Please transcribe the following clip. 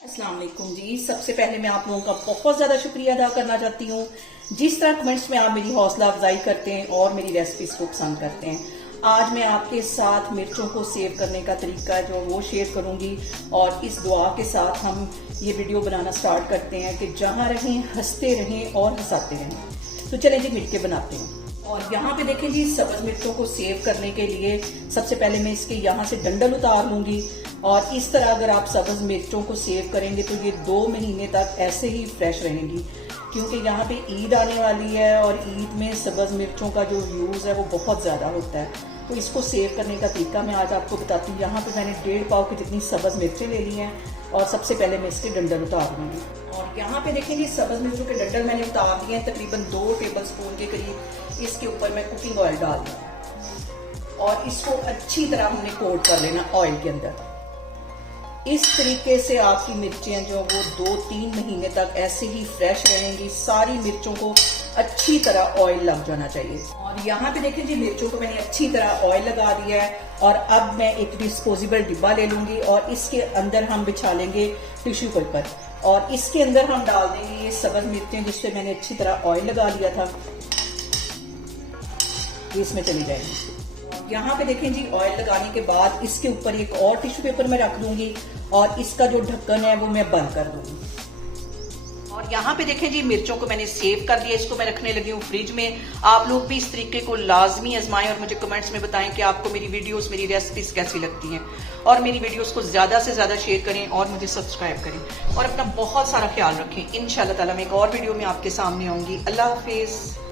अस्सलाम वालेकुम जी। सबसे पहले मैं आप लोगों का बहुत ज़्यादा शुक्रिया अदा करना चाहती हूँ। जिस तरह कमेंट्स में आप मेरी हौसला अफजाई करते हैं और मेरी रेसिपीज को पसंद करते हैं। आज मैं आपके साथ मिर्चों को सेव करने का तरीका जो वो शेयर करूंगी और इस दुआ के साथ हम ये वीडियो बनाना स्टार्ट करते हैं कि जहाँ रहें हंसते रहें और हंसाते रहें। तो चलें जी मिलके बनाते हैं। और यहाँ पे देखें जी सब्ज मिर्चों को सेव करने के लिए सबसे पहले मैं इसके यहाँ से डंडल उतार लूंगी। और इस तरह अगर आप सब्ज मिर्चों को सेव करेंगे तो ये 2 महीने तक ऐसे ही फ्रेश रहेंगी, क्योंकि यहाँ पे ईद आने वाली है और ईद में सब्ज मिर्चों का जो यूज़ है वो बहुत ज़्यादा होता है। तो इसको सेव करने का तरीका मैं आज आपको बताती हूँ। यहाँ पे मैंने 1.5 पाव की जितनी सब्ज मिर्चें ले ली हैं और सबसे पहले मैं इसके डंडल उतार लूँगी। और यहाँ पे देखें जी सब्ज मिर्चों के डंडल मैंने उतार दिए हैं, तकरीबन 2 टेबल स्पून के करीब। इसके ऊपर मैं कुकिंग ऑयल डाल दूँ और इसको अच्छी तरह हमने कोट कर लेना ऑयल के अंदर। इस तरीके से आपकी मिर्चें जो वो 2-3 महीने तक ऐसे ही फ्रेश रहेंगी। सारी मिर्चों को अच्छी तरह ऑयल लग जाना चाहिए। और यहाँ पे देखें जी मिर्चों को मैंने अच्छी तरह ऑयल लगा दिया है। और अब मैं एक डिस्पोजेबल डिब्बा ले लूंगी और इसके अंदर हम बिछा लेंगे टिश्यू पेपर और इसके अंदर हम डाल देंगे ये सब्ज मिर्चें जिसपे मैंने अच्छी तरह ऑयल लगा लिया था, इसमें चली जाएगी। यहाँ पे देखें जी ऑयल लगाने के बाद इसके ऊपर एक और टिश्यू पेपर मैं रख दूंगी और इसका जो ढक्कन है वो मैं बंद कर दूंगी। और यहाँ पे देखें जी मिर्चों को मैंने सेव कर लिया, इसको मैं रखने लगी हूँ फ्रिज में। आप लोग भी इस तरीके को लाजमी आजमाएं और मुझे कमेंट्स में बताएं कि आपको मेरी वीडियोस मेरी रेसिपीज कैसी लगती हैं। और मेरी वीडियोस को ज्यादा से ज्यादा शेयर करें और मुझे सब्सक्राइब करें और अपना बहुत सारा ख्याल रखें। इंशाल्लाह ताला मैं एक और वीडियो में आपके सामने आऊंगी। अल्लाह हाफिज।